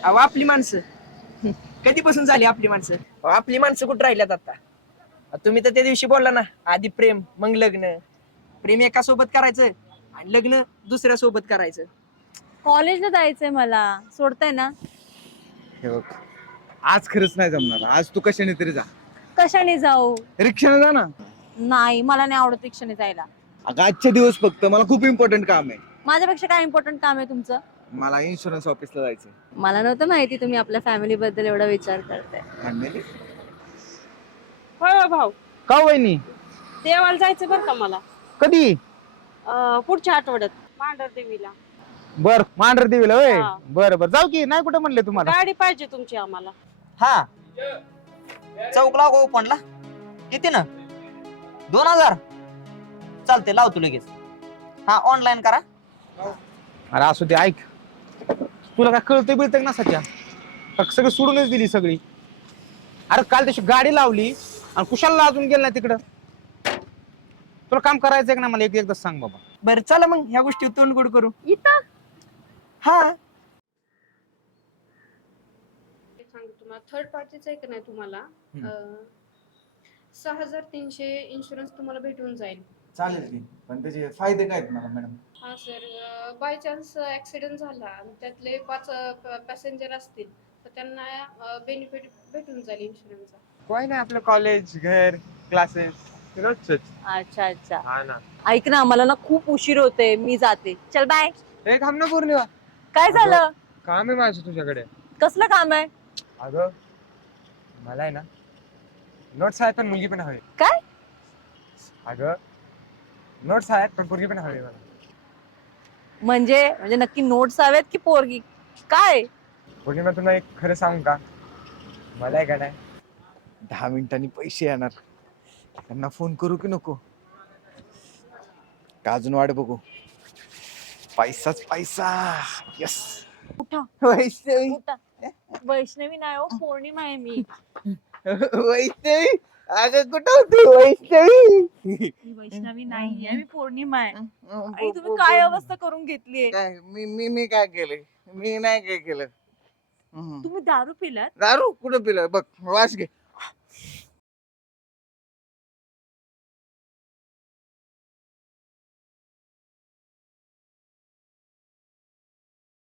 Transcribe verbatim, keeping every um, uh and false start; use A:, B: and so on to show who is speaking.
A: अहो आपली माणसं कधीपासून झाली आपली माणसं? अहो, आपली माणसं कुठं राहिल्यात आता? अहो, तुम्ही तर त्या दिवशी बोलला ना, आधी प्रेम मग लग्न. प्रेम एका सोबत करायचं आणि लग्न दुसऱ्या सोबत करायचं.
B: कॉलेजला जायचंय मला, सोडताय ना?
C: हे बघ, आज खरंच नाही जमणार. आज तू कशाने तरी जा.
B: कशाने जाऊ?
C: रिक्षाने जा ना.
B: नाही, मला नाही आवडत रिक्षाने जायला.
C: अगं आजचे दिवस फक्त, मला खूप इम्पॉर्टंट काम आहे.
B: माझ्यापेक्षा काय इम्पॉर्टंट काम आहे तुमचं?
C: मला इन्शुरन्स ऑफिसला जायचंय.
B: मला नव्हतं माहिती तुम्ही आपल्या फॅमिली बद्दल एवढा विचार करताय.
C: Family?
D: होय हो भाऊ,
C: का वहिनी?
D: देवाला जायचं बरं का मला.
C: कधी?
D: अं, पुढच्या आठवड्यात मांढर देवीला.
C: बर मांढर देवीला होय.
D: हा.
C: बर बर जाऊ की. नाही कुठे म्हणले तुम्हाला?
D: गाडी पाहिजे तुमची आम्हाला.
E: हा चौकला गो ओपनला किती ना दोन हजार चालते लावतो लगेच. हा ऑनलाईन करा.
C: अरे असू दे, ऐक. तुला काय कळतंय बिळतंय ना सध्या? सगळं सोडूनच दिली सगळी. अरे काल तशी गाडी लावली आणि कुशाला अजून गेला नाही तिकडं. तुला काम करायचंय का ना? मला एक एकदा सांग बाबा.
A: बरं चला मग ह्या गोष्टी तोंड गोड करू.
B: इथं
A: हा
F: सांगतो तुम्हाला, थर्ड पार्टीचं आहे का नाही तुम्हाला, अं, सहा हजार तीनशे इन्शुरन्स तुम्हाला भेटून जाईल.
C: चालेल की, पण त्याचे फायदे काय आहेत मला मॅडम?
F: हा सर, बाय चान्स ऍक्सिडेंट झाला आणि त्यातले पाच पॅसेंजर असतील तर त्यांना बेनिफिट भेटून जाईल इन्शुरन्सचा.
G: काय नाही, आपलं कॉलेज, घर, क्लासेस रोजच.
B: अच्छा अच्छा.
G: हा ना.
B: ऐक ना, मला ना खूप उशीर होते, मी जाते. चल बाय.
G: हे थांब ना पौर्णिमा,
B: काय झालं?
G: काम आहे माझं तुझ्याकडे.
B: कसलं काम आहे?
G: अगं मला आहे ना नोट्स आहेत पण मुलगी पण हवी.
B: काय?
G: अगं नोट्स आहेत पण मुलगी पण हवी मला.
B: म्हणजे म्हणजे नक्की नोट्स हवेत की पोरगी? काय?
G: पौर्णिमा तुला एक खरं सांगू का, मला आहे का नाही
C: दहा मिनिटांनी पैसे येणार. त्यांना फोन करू की नको? का अजून वाट बघू? पैसाच पैसा. यस.
B: उठा
C: वैष्णवी
B: उठा. वैष्णवी नाही हो, पौर्णिमा आहे मी.
C: वैष्णवी अगं कुठं होती वैष्णवी?
B: मी वैष्णवी नाहीये, मी पौर्णिमा आहे. आई तुम्ही काय अवस्था करून घेतलीये?
C: काय मी मी मी काय केलंय? मी नाही काय केलं. हम्म.
B: तुम्ही दारू पिलात?
C: दारू कुठं पिलं? बघ वास घे.